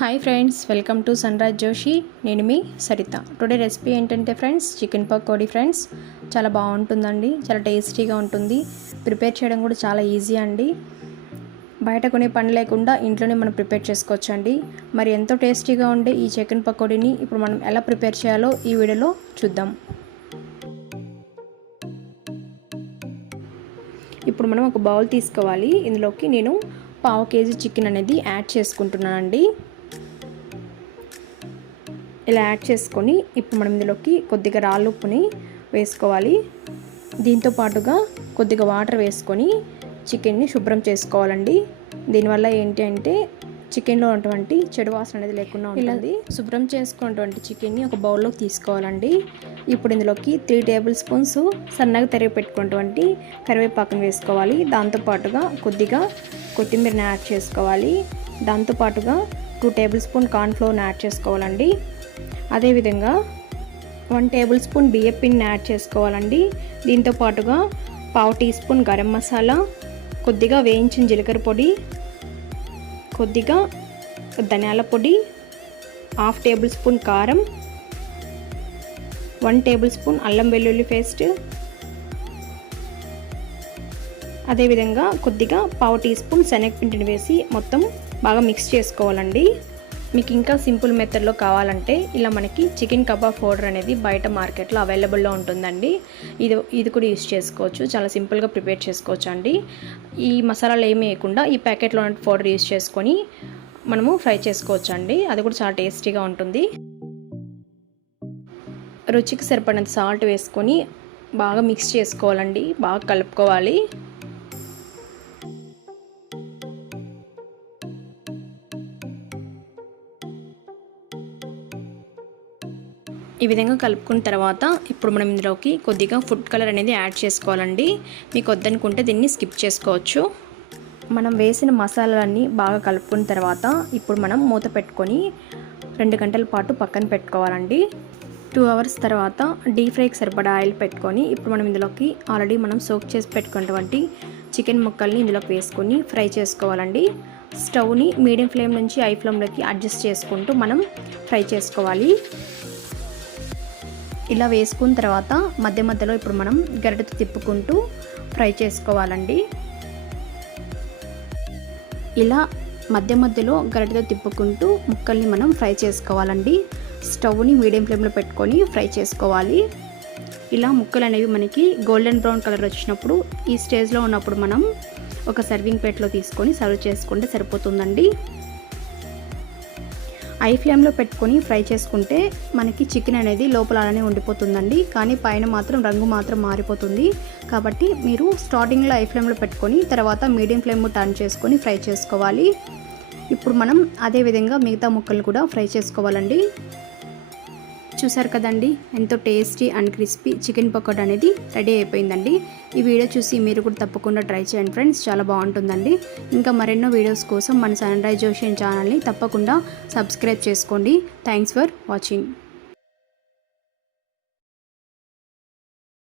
Hi friends welcome to Sanraj Joshi నేను మీ Saritha. Today recipe ఏంటంటే ఫ్రెండ్స్ చికెన్ పకోడీ ఫ్రెండ్స్ చాలా బాగుంటుందండి చాలా టేస్టీగా ఉంటుంది. ప్రిపేర్ చేయడం కూడా చాలా ఈజీ అండి. బయట కొనే పని లేకుండా ఇంట్లోనే మనం ప్రిపేర్ చేసుకోవచ్చండి. మరి ఎంతో టేస్టీగా ఉండే ఈ చికెన్ పకోడీని ఇప్పుడు మనం ఎలా ప్రిపేర్ చేయాలో ఈ వీడియోలో చూద్దాం. ఇప్పుడు మనం ఒక బౌల్ తీసుకోవాలి. ఇందులోకి నేను పావు కేజీ చికెన్ అనేది యాడ్ చేసుకుంటున్నానండి. ఇలా యాడ్ చేసుకొని ఇప్పుడు మనం ఇందులోకి కొద్దిగా రాళ్ళు ఉప్పుని వేసుకోవాలి. దీంతో పాటుగా కొద్దిగా వాటర్ వేసుకొని చికెన్ని శుభ్రం చేసుకోవాలండి. దీనివల్ల ఏంటి అంటే చికెన్లో ఉన్నటువంటి చెడు వాసన అనేది లేకుండా ఉంటుంది. శుభ్రం చేసుకున్నటువంటి చికెన్ని ఒక బౌల్లోకి తీసుకోవాలండి. ఇప్పుడు ఇందులోకి త్రీ టేబుల్ స్పూన్స్ సన్నగా తరిగి పెట్టుకున్నటువంటి కరివేపాకును వేసుకోవాలి. దాంతోపాటుగా కొద్దిగా కొత్తిమీరని యాడ్ చేసుకోవాలి. దాంతోపాటుగా టూ టేబుల్ స్పూన్ కార్న్ఫ్లోర్ని యాడ్ చేసుకోవాలండి. అదేవిధంగా వన్ టేబుల్ స్పూన్ బియ్య పిండిని యాడ్ చేసుకోవాలండి. దీంతో పాటుగా పావు టీ స్పూన్ గరం మసాలా కొద్దిగా వేయించిన జీలకర్ర పొడి కొద్దిగా ధనియాల పొడి హాఫ్ టేబుల్ స్పూన్ కారం వన్ టేబుల్ స్పూన్ అల్లం వెల్లుల్లి పేస్ట్ అదేవిధంగా కొద్దిగా పావు టీ స్పూన్ శనగపిండిని వేసి మొత్తం బాగా మిక్స్ చేసుకోవాలండి. మీకు ఇంకా సింపుల్ మెథడ్లో కావాలంటే ఇలా మనకి చికెన్ కబాబ్ పౌడర్ అనేది బయట మార్కెట్లో అవైలబుల్లో ఉంటుందండి. ఇది ఇది కూడా యూస్ చేసుకోవచ్చు. చాలా సింపుల్గా ప్రిపేర్ చేసుకోవచ్చు అండి ఈ మసాలాలు ఏమి వేయకుండా ఈ ప్యాకెట్లో ఉన్న పౌడర్ యూస్ చేసుకొని మనము ఫ్రై చేసుకోవచ్చు అండి అది కూడా చాలా టేస్టీగా ఉంటుంది. రుచికి సరిపడినంత సాల్ట్ వేసుకొని బాగా మిక్స్ చేసుకోవాలండి. బాగా కలుపుకోవాలి. ఈ విధంగా కలుపుకున్న తర్వాత ఇప్పుడు మనం ఇందులోకి కొద్దిగా ఫుడ్ కలర్ అనేది యాడ్ చేసుకోవాలండి. మీకు వద్దనుకుంటే దీన్ని స్కిప్ చేసుకోవచ్చు. మనం వేసిన మసాలాలన్నీ బాగా కలుపుకున్న తర్వాత ఇప్పుడు మనం మూత పెట్టుకొని రెండు గంటల పాటు పక్కన పెట్టుకోవాలండి. టూ అవర్స్ తర్వాత డీప్ ఫ్రైకి సరిపడా ఆయిల్ పెట్టుకొని ఇప్పుడు మనం ఇందులోకి ఆల్రెడీ మనం సోక్ చేసి పెట్టుకున్నటువంటి చికెన్ ముక్కల్ని ఇందులోకి వేసుకొని ఫ్రై చేసుకోవాలండి. స్టవ్ని మీడియం ఫ్లేమ్ నుంచి హై ఫ్లేమ్లోకి అడ్జస్ట్ చేసుకుంటూ మనం ఫ్రై చేసుకోవాలి. ఇలా వేసుకున్న తర్వాత మధ్య మధ్యలో ఇప్పుడు మనం గరిటెతో తిప్పుకుంటూ ఫ్రై చేసుకోవాలండి. ఇలా మధ్య మధ్యలో గరిటెతో తిప్పుకుంటూ ముక్కల్ని మనం ఫ్రై చేసుకోవాలండి. స్టవ్ని మీడియం ఫ్లేమ్లో పెట్టుకొని ఫ్రై చేసుకోవాలి. ఇలా ముక్కలు అనేవి మనకి గోల్డెన్ బ్రౌన్ కలర్ వచ్చినప్పుడు ఈ స్టేజ్లో ఉన్నప్పుడు మనం ఒక సర్వింగ్ ప్లేట్లో తీసుకొని సర్వ్ చేసుకుంటే సరిపోతుందండి. ఐ ఫ్లేమ్లో పెట్టుకొని ఫ్రై చేసుకుంటే మనకి చికెన్ అనేది లోపల అలానే ఉండిపోతుందండి. కానీ పైన మాత్రం రంగు మాత్రం మారిపోతుంది. కాబట్టి మీరు స్టార్టింగ్లో ఐ ఫ్లేమ్లో పెట్టుకొని తర్వాత మీడియం ఫ్లేమ్ టర్న్ చేసుకొని ఫ్రై చేసుకోవాలి. ఇప్పుడు మనం అదే విధంగా మిగతా ముక్కలు కూడా ఫ్రై చేసుకోవాలండి. చూసారు కదండి? ఎంతో tasty and crispy chicken pakoda అనేది రెడీ అయిపోయిందండి. ఈ వీడియో చూసి మీరు కూడా తప్పకుండా ట్రై చేయండి ఫ్రెండ్స్. చాలా బాగుంటుందండి. ఇంకా మరెన్నో వీడియోస్ కోసం మన సన్ రైజ్ జోషన్ ఛానల్ని తప్పకుండా సబ్స్క్రైబ్ చేసుకోండి. Thanks for watching.